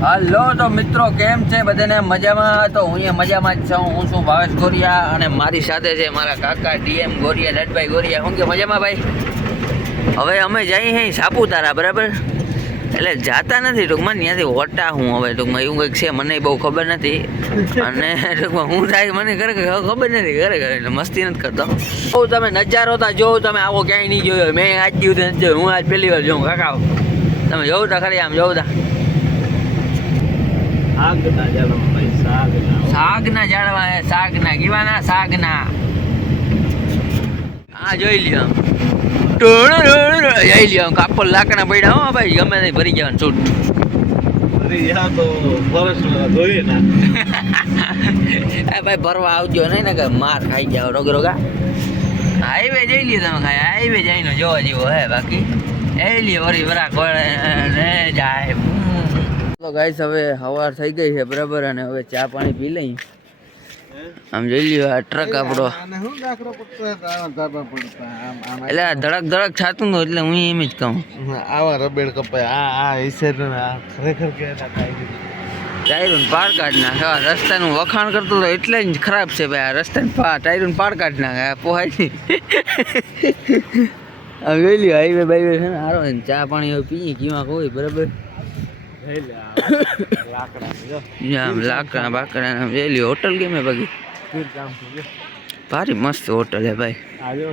હાલો તો મિત્રો, કેમ છે બધાને મજામાં? તો હું અહીંયા મજામાં જ છું. હું છું ભાવેશ ગોરિયા અને મારી સાથે છે મારા કાકા ડીએમ ગોરિયા નટભાઈ ગોરિયા. હું કે મજામાં ભાઈ? હવે અમે જઈએ અહીં સાપુતારા, બરાબર? એટલે જાતા નથી ટૂંકમાં, ત્યાંથી હોટા હું હવે ટૂંકમાં. એવું કંઈક છે, મને બહુ ખબર નથી. અને ટૂંકમાં હું થાય, મને ખરેખર ખબર નથી, ખરેખર. એટલે મસ્તી નથી કરતો. બહુ તમે નજારો તા જોવો, તમે આવો ક્યાંય નહીં જોયો. મેં આજ દિવસ નથી જોયું, હું આજ પહેલી વાર જોઉં. કાકા, તમે જોવું તા ખરી આમ જોઉં તા. આગના જાળવા ભાઈ સાગના. સાગના હે શાકના કેવાના? શાકના આ જોઈ લ્યો જોઈ લ્યો કાપડ લાકડા પડ્યા હો ભાઈ ગમે ભરી જવાનું છૂટ. ભાઈ ભરવા આવજો નહીં ને કે માર ખાઈ જાવ રોગ રોગા હાઈવે જઈ લ્યો તમે ખાઈ હાઈવે જઈને જોવા જેવો હે બાકી. એ લ્યો વરી વરા કોળે જાય. તો ગાઈસ હવે હવાર થઈ ગઈ છે બરાબર અને હવે ચા પાણી પી લઈ. આમ જોઈ લ્યો આ ટ્રક આપણો. આમ આમ એટલે આ ધડક ધડક થતું હતું એટલે હું એમ જ કહું. આવા રબેડ કપાય આ આ હિસેર ખરેખર કે થાય કાઢ નાખે. આ રસ્તાનું વખાણ કરતો તો એટલે જ ખરાબ છે ભાઈ આ રસ્તાને પા ટાયરું પાર કાઢ નાખે આ પોહાય નહીં. જોઈ લ્યો હાઈવે બાઈવે છે ને હારો ચા પાણી પીએ કીમાં કોઈ બરાબર? આમ લાકડા બાકડા આમ વેલી હોટલ કેમ હે બાકી? ફીર કામ થઈ ગયો ભારી મસ્ત હોટલ હે ભાઈ. આ જો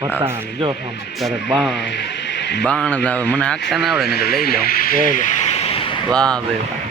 પતાણ જો આમ તારે બાણ બાણ તો હવે મને આંકતા ના આવડે ને કે લઈ લઉં. જોઈ લે વાહ ભાઈ વાહ.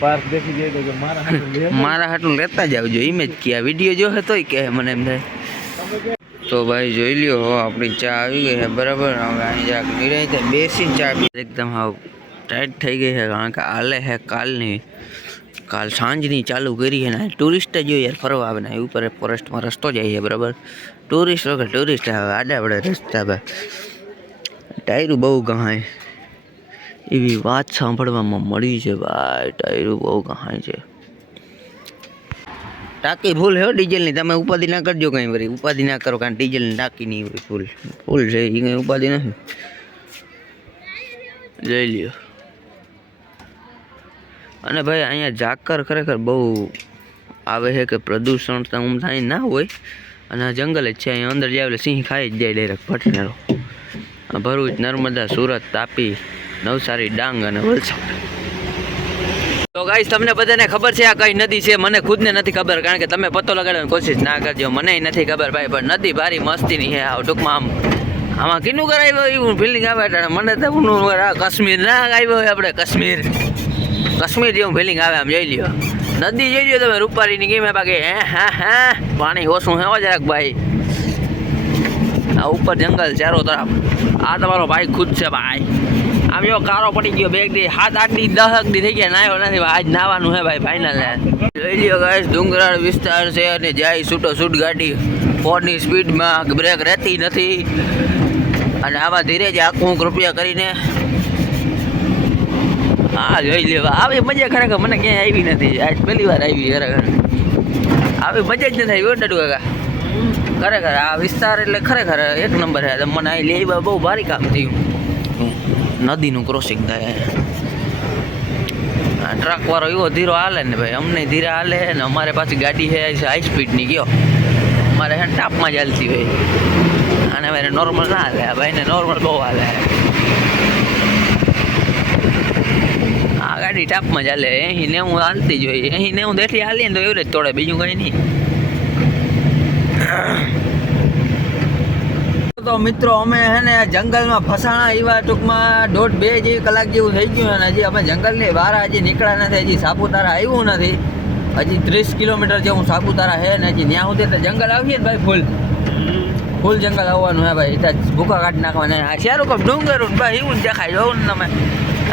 પાર્ક દેખી જાય તો કે મારા હાથે લે મારા હાટું લેતા જ આવજો ઇમેજ કે આ વીડિયો જો તોય કહે મને એમ થાય. તો ભાઈ જોઈ લ્યો, હો, આપણી ચા આવી ગઈ છે, બરાબર? હવે અહીં જરાક નિરાય છે બેસીને ચા પી. એકદમ હાવ ટાઈટ થઈ ગઈ છે, કારણ કે આલે હે કાલની, કાલ સાંજની ચાલુ કરી છે ને ટુરિસ્ટ જ યાર, ફરવા આવે ને, એ ઉપર ફોરેસ્ટમાં રસ્તો જાય છે, બરાબર? ટુરિસ્ટ વગર ટુરિસ્ટ આવે, આડા વડે રસ્તા પર. ટાયરું બહુ ગહાય. એવી વાત સાંભળવામાં મળી છે, ભાઈ, ટાયરું બહુ ગહાય છે. ટાંકી ફૂલ છે ડીઝલની. તમે ઉપાધિ ના કરજો કંઈ વળી. ઉપાધિ ના કરો કારણ ડીઝલની ટાંકી નહીં હોય ફૂલ. ફૂલ છે એ કંઈ ઉપાધિ નથી. જોઈ લ્યો. અને ભાઈ, અહીંયા ઝાકર ખરેખર બહુ આવે છે કે પ્રદૂષણ તો થાય ના હોય. અને જંગલ જ છે, અહીંયા અંદર જાય એટલે સિંહ ખાઈ જ જાય ડાયરેક્ટ ભટનેરો આ ભરૂચ, નર્મદા, સુરત, તાપી, નવસારી, ડાંગ અને વલસાડ. તો ગાઈસ, તમને બધાને ખબર છે આ કઈ નદી છે? મને ખુદને નથી ખબર, કારણ કે તમે પતો લગાડવાની કોશિશ ના કરજો. મને નથી ખબર ભાઈ, પણ નદી ભારી મસ્તીની છે આ ટૂંકમાં આમ. આમાં કીનું કરાવ્યો એવું ફિલિંગ આવે મને તો હું કાશ્મીર ના આવ્યો હોય આપણે, કાશ્મીર. કાશ્મીર જેવું ફિલિંગ આવે, આમ જોઈ લ્યો. નદી જોઈ લ્યો તમે રૂપારીની કેમ બાકી હે, હા હા? પાણી ઓછું હે હો જરાક ભાઈ. આ ઉપર જંગલ ચારો તરફ. આ તમારો ભાઈ ખુદ છે ભાઈ. આમ જો કારો પડી ગયો બેગ દી હાથ આઠ દી દસ દી થઈ ગયા, નાયો નથી. આજ નાવાનું હે ભાઈ ફાઇનલ હે જોઈ લ્યો ગાઈસ ડુંગરાળ વિસ્તાર છે અને જાય છૂટો છૂટ ગાડી. ફોરની સ્પીડમાં બ્રેક રહેતી નથી. અને આમાં ધીરે જ આખું કૃપયા કરીને. હા, જોઈ લેવા આવી મજા ખરેખર મને ક્યાંય આવી નથી. આજ પહેલી વાર આવી ખરેખર. આવી મજા જ નથી આવી ડડુ કાકા. ખરેખર આ વિસ્તાર એટલે ખરેખર એક નંબર છે. મને અહીં લેવા બહુ ભારી કામ થયું. નદીનું ક્રોસિંગ થાય. આ ટ્રક વાળો એવો ધીરો હાલે ને ભાઈ, અમને ધીરે હાલે ને અમારે પાછી ગાડી છે હાઈ સ્પીડની ગયો. અમારે છે ટાપમાં જ હાલતી હોય. અને ભાઈને નોર્મલ ના હાલે ભાઈ ભાઈને નોર્મલ બહુ હાલે. આ ગાડી ટાપમાં ચાલે અહીં નેવું હાલતી જ હોય. અહીં નેવું દેઠી હાલીએ ને તો એવરેજ તોડે, બીજું કંઈ નહીં. તો મિત્રો, અમે હે ને જંગલમાં ફસાણા એવા ટૂંકમાં દોઢ બે જેવી કલાક જેવું થઈ ગયું અને હજી અમે જંગલની બહાર હજી નીકળ્યા નથી, હજી સાપુતારા આવ્યું નથી. હજી ત્રીસ કિલોમીટર જેવું સાપુતારા છે ને હજી ત્યાં સુધી જંગલ આવીએ ને ભાઈ ફૂલ. ફૂલ જંગલ આવવાનું હે ભાઈ ત્યાં ભૂકા કાઢી નાખવાના. આ શેરું કપ ડુંગર ભાઈ એવું દેખાય. જોવું ને તમે.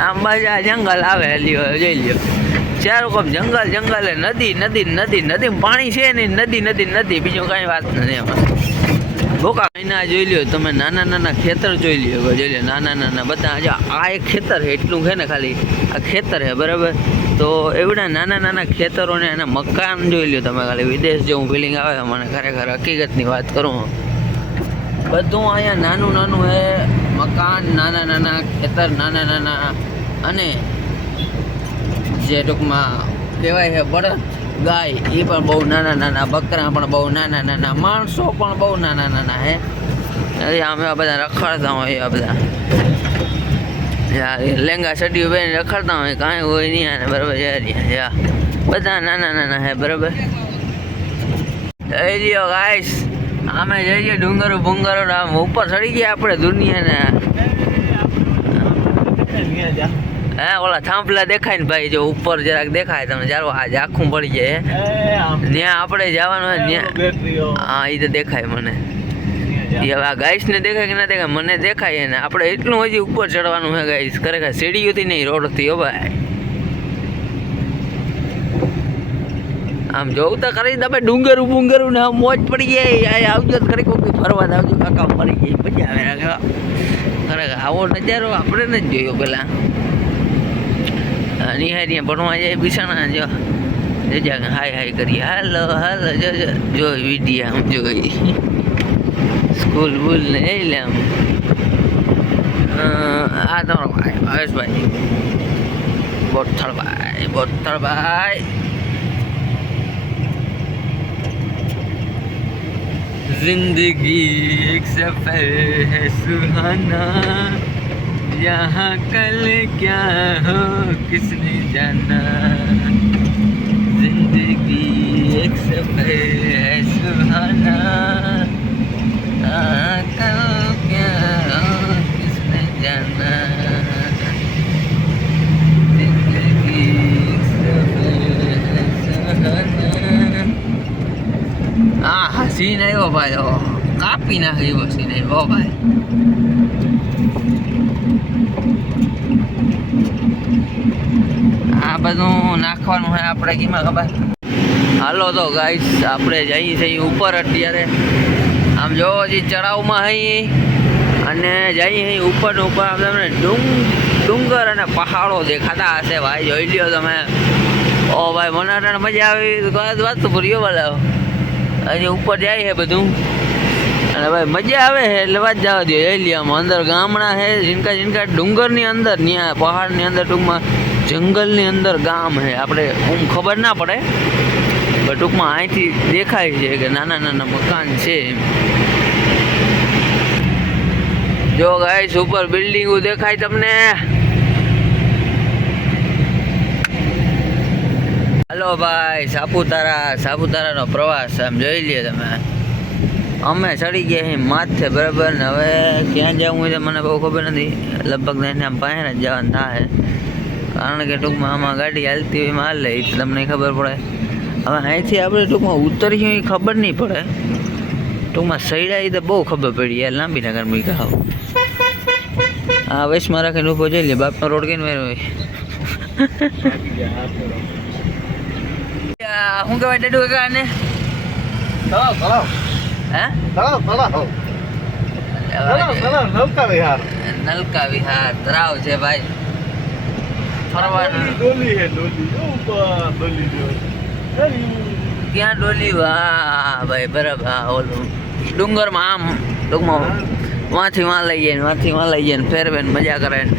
આમ બાજુ આ જંગલ આવે લ્યો જોઈ લ્યો. ચારું કપ જંગલ જંગલ નદી નદી નદી નદી પાણી છે નહીં. નદી નદી નદી. બીજું કાંઈ વાત નથી એમાં. ભૂકા એના જોઈ લ્યો, તમે નાના નાના ખેતર જોઈ લ્યો જોઈ લ્યો, નાના નાના બધા આ એક ખેતર છે, એટલું છે ને ખાલી, આ ખેતર છે, બરાબર? તો એવડા નાના નાના ખેતરોને એના મકાન જોઈ લ્યો તમે ખાલી, વિદેશ જેવું ફિલિંગ આવે મને, ખરેખર હકીકતની વાત કરું બધું અહીંયા નાનું નાનું હે મકાન, નાના નાના ખેતર, નાના નાના, અને જે ટૂંકમાં કહેવાય છે, બળદ. ગાય, એ પણ બહુ નાના નાના, બકરા પણ બહુ નાના નાના, માણસો પણ બહુ નાના નાના હે. અમે આ બધા રખડતા હોય બધા. લેંગા સડીઓ બેન રખડતા હોય, કાંઈ હોય નહીં આને, બરાબર યાર બધા નાના નાના હે, બરાબર. જઈ લ્યો ગાઈસ અમે જઈએ ડુંગરો ભૂંગરો, આમ ઉપર ચડી ગયા આપણે દુનિયાને. હે ઓલા થાંભલા દેખાય ને ભાઈ જો ઉપર જરાક દેખાય તમને જારો આજ આખું પડી જાય ત્યાં આપણે જવાનું હોય ત્યાં. હા એ તો દેખાય મને. હવે આ ગાઈસ ને દેખાય કે ના દેખાય મને દેખાય એને. આપણે એટલું હજી ઉપર ચડવાનું છે ગાઈસ. ખરેખર સીડીઓથી નહીં રોડથી હો ભાઈ. આમ જોવું તો કરી તમે ડુંગરું બુંગરું ને મોજ પડી જાય. આવજો ખરી કોઈક ફરવા આવજો કાકા મરી જાય મજા આવે ખરેખર આવો નજારો આપણે ને જ જોયો પેલા. નિહારીએ ભણવા જાય બિસાણા જો જજા હાય હાય કરી હાલો હાલો જો જો જો વિડીયા આમ જોઈ સ્કૂલ બુલ ને એ લે આમ અ, આ તમારો ભાઈ ભાવેશભાઈ બોથળભાઈ બોથળભાઈ जिंदगी एक सफर है सुहाना यहाँ कल क्या हो किसने जाना जिंदगी एक सफर है सुहाना तो क्या और किसने जाना जिंदगी एक सफर है सुहाना आ हसीन है वो भाई ओ काफी ना है वो हसीन है वो भाई આ બધું નાખવાનું હોય આપણે કીમાં ખબર? હાલો તો ગાઈસ આપણે જઈએ છીએ ઉપર અત્યારે. આમ જો હજી ચડાવમાં હઈ અને જઈએ અહીં ઉપર ને ઉપર આમ તમને ડુંગ, ડુંગર અને પહાડો દેખાતા હશે ભાઈ, જોઈ લ્યો તમે. ઓ ભાઈ, મને મજા આવી. વાત તો ભૂલ્યો બોલાવો હજી ઉપર જાય છે બધું. અને ભાઈ મજા આવે છે, એટલે વાત જવા દો એલિયામાં અંદર ગામડા છે, જીનકા જીનકા ડુંગરની અંદર ત્યાં પહાડની અંદર ટૂંકમાં જંગલની અંદર ગામ છે. આપણે હું ખબર ના પડે, પણ ટૂંકમાં અહીંથી દેખાય છે કે નાના નાના મકાન છે જો ગાઈસ ઉપર બિલ્ડિંગો દેખાય તમને. હાલો ભાઈ, સાપુતારા, સાપુતારાનો પ્રવાસ આમ જોઈ લઈએ તમે. અમે ચડી ગયા છીએ માથે બરાબર. ને હવે ક્યાં જવું તો મને બહુ ખબર નથી. લગભગ એને આમ પાસે જ જવાનું થાય. કારણ કે ટૂંકમાં આમાં ગાડી હાલતી હોય હાલે એ તમને ખબર પડે. હવે અહીંથી આપણે ટૂંકમાં ઉતરીએ એ ખબર નહીં પડે. ટૂંકમાં સૈડા એ તો બહુ ખબર પડી યાર લાંબી નગર મૂકી ખાવ. હા વૈશમાં રાખીને ઊભો જોઈ લે બાપનો રોડ કઈને વેરો હોય. શું કહેવાય ડેડુ કાકા ને. હે તળાવ, વિહાર. નલકા વિહાર ધરાવ છે ભાઈ ફરવાનું ડોલી, હે, ડોલી. ત્યાં વાહ ભાઈ બરાબર હા ઓલું ડુંગરમાં આમ ટૂંકમાં વાંથી વાં લઈ જાય વાંથી વાં લઈ જાય ને ફેરવે ને મજા કરે ને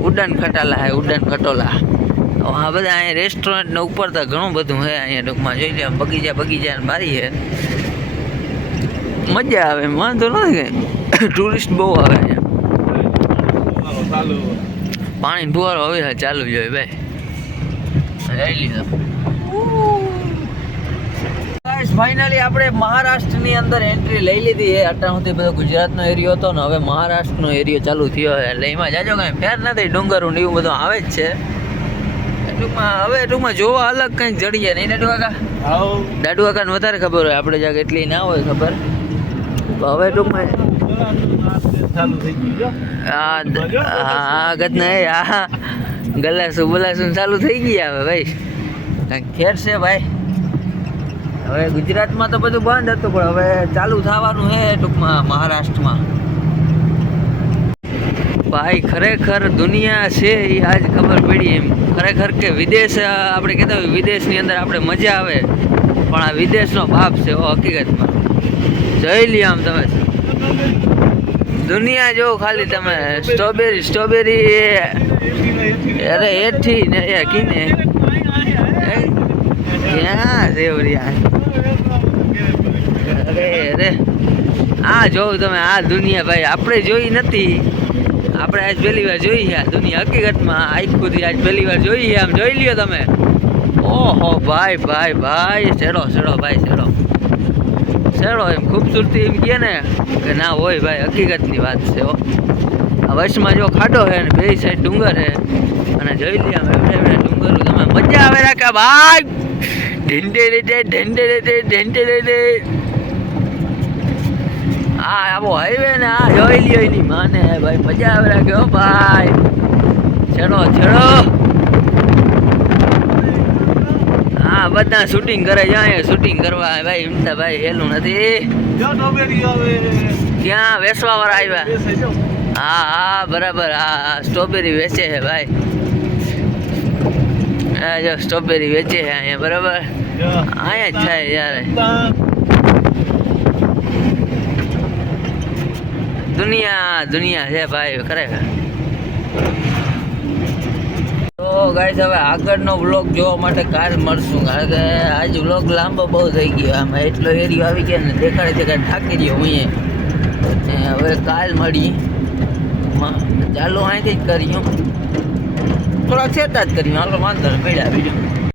ઉડન ખટાલા હે ઉડન ખટોલા હા આ બધા અહીંયા રેસ્ટોરન્ટને ઉપર તો ઘણું બધું હે અહીંયા ટૂંકમાં જોઈ લે બગીચા બગીચા મારી બારી છે મજા આવે વાંધો નથી કે ટુરિસ્ટ બહુ આવે અહીંયા. પાણી ફુવારો હવે ચાલુ જ હોય ભાઈ. લઈ લીધો. ફાઇનલી આપણે મહારાષ્ટ્રની અંદર એન્ટ્રી લઈ લીધી એ અત્યાર સુધી બધો ગુજરાતનો એરિયો હતો ને હવે મહારાષ્ટ્રનો એરિયો ચાલુ થયો છે. એટલે એમાં જાજો કાંઈ ફેર નથી ડુંગરું ને એવું બધું આવે જ છે. ટૂંકમાં હવે ટૂંકમાં જોવા અલગ કંઈક જડીએ. નહીં કાકા? આવો. દાડુ કાકાને વધારે ખબર હોય આપણે જાગ એટલી ના હોય ખબર. તો હવે ટૂંકમાં આ ગત ને આ ગલાસું બલાસું ચાલુ થઈ ગયા હવે ભાઈ. કાંઈક ખેર છે ભાઈ. હવે ગુજરાતમાં તો બધું બંધ હતું પણ હવે ચાલુ થવાનું છે ટૂંકમાં મહારાષ્ટ્રમાં. ભાઈ ખરેખર દુનિયા છે એ આજ ખબર પડી એમ. ખરેખર કે વિદેશ આપણે કહેતા હોય વિદેશની અંદર આપણે મજા આવે. પણ આ વિદેશનો બાપ છે હકીકતમાં. જોઈ લ્યો આમ તમે. દુનિયા જો ખાલી તમે સ્ટ્રોબેરી સ્ટ્રોબેરી અરે એઠી ને એ કીને. એ, ક્યાં રેવરિયા અરે અરે. આ જોઉં તમે આ દુનિયા ભાઈ આપણે જોઈ નથી. આપણે આજ પહેલી વાર જોઈ છે દુનિયા હકીકતમાં. આખું આજ પહેલી વાર જોઈ છે આમ. જોઈ લ્યો તમે. ઓહો ભાઈ ભાઈ ભાઈ. ચડો ચડો ભાઈ ચડો. ચડો એમ ખૂબસૂરતી એમ કહે ને કે ના હોય ભાઈ, હકીકતની વાત છે હો. આ વચમાં જો ખાડો છે ને, બે સાઈડ ડુંગર છે. અને જોઈ લઈએ અમે એમને એમને ડુંગર તમે મજા આવે રાખે ભાઈ. ઢેંડે ડે ઢેંડે ડે ઢેંડે ડે આ આવો હાઈવે ને, આ જોઈ લ્યો એની માને, ભાઈ, મજા આવે રાખે હો ભાઈ. ચડો ચડો હા બધા શૂટિંગ કરે જાય શૂટિંગ કરવા ભાઈ ઇમતા ભાઈ હેલું નથી. ક્યાં વેસવા વાળા આવ્યા? હા હા બરાબર. હા સ્ટ્રોબેરી વેચે છે ભાઈ. હા જો સ્ટ્રોબેરી વેચે છે અહીંયા બરાબર. અહીંયા જ થાય યાર. દુનિયા દુનિયા છે ભાઈ ખરેખર. ગાઈસ હવે આગળનો વ્લોગ જોવા માટે કાલ મળશું. કારણ કે આજ વ્લોગ લાંબો બહુ થઈ ગયો. આમાં એટલો એરિયો આવી ગયો ને, દેખાડે દેખાડે થાકી ગયો હું હવે કાલ મળી. ચાલો અહીંથી જ કર્યું થોડા છેટા જ કર્યું હાલો, વાંધો પડ્યા બીજું